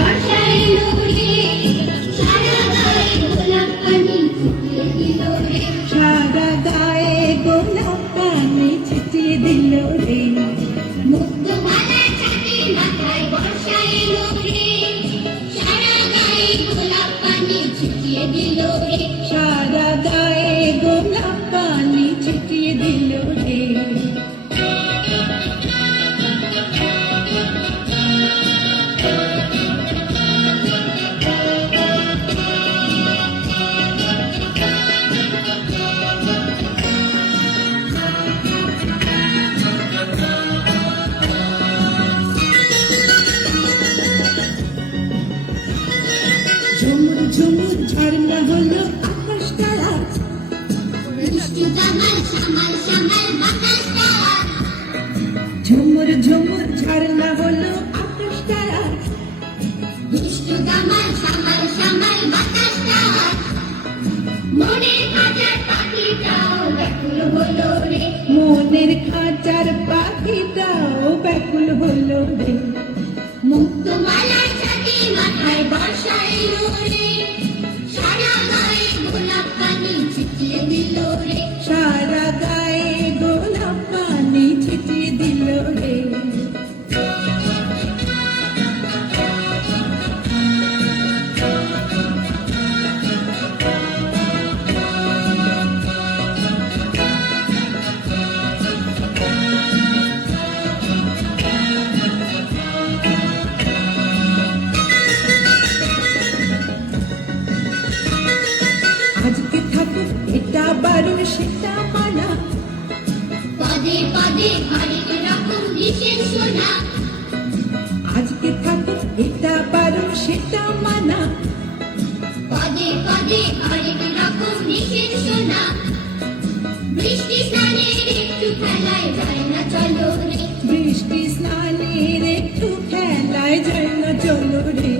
বর্ষা এলো রে, সারা গায়ে গোলাপ পানি ছিটিয়ে দিল রে, সারা গায়ে গোলাপ পানি ছিটিয়ে দিল রে। মুক্তমালা চাঁদের মাথায় বর্ষা এলো রে, সারা গায়ে গোলাপ পানি ছিটিয়ে দিল রে, সারা গায়ে গোলাপ পানি ছিটিয়ে দিল রে। ঝুমুর ঝুমুর ঝর্ণা হলো আকাশ তারা, বৃষ্টি জামাল সামাল সামাল বাতাস তারা, ঝুমুর ঝুমুর ঝর্ণা হলো আকাশ তারা। বৃষ্টি জামাল সামাল সামাল বাতাস তারা, মনের খাঁচার পাখিটাও ব্যাকুল হলো রে, মনের খাঁচার পাখিটাও ব্যাকুল হলো রে। মুক্তমালা চাঁদের মাথায় বর্ষা এলো রে, সারা গায়ে গোলাপ পানি ছিটিয়ে দিল রে, সারা গায়ে গোলাপ পানি ছিটিয়ে দিল রে। আজকে থাকুক এটা বারণ সেটা মানা, পদে পদে হরেক রকম বিশেষ সোনা, আজকে থাকুক এটা বারণ সেটা মানা। পদে পদে হরেক রকম বিশেষ সোনা, বৃষ্টি স্নানের একটু খেলায় যায় না চলো রে, বৃষ্টি স্নানের একটু খেলায় যায় না চলো রে।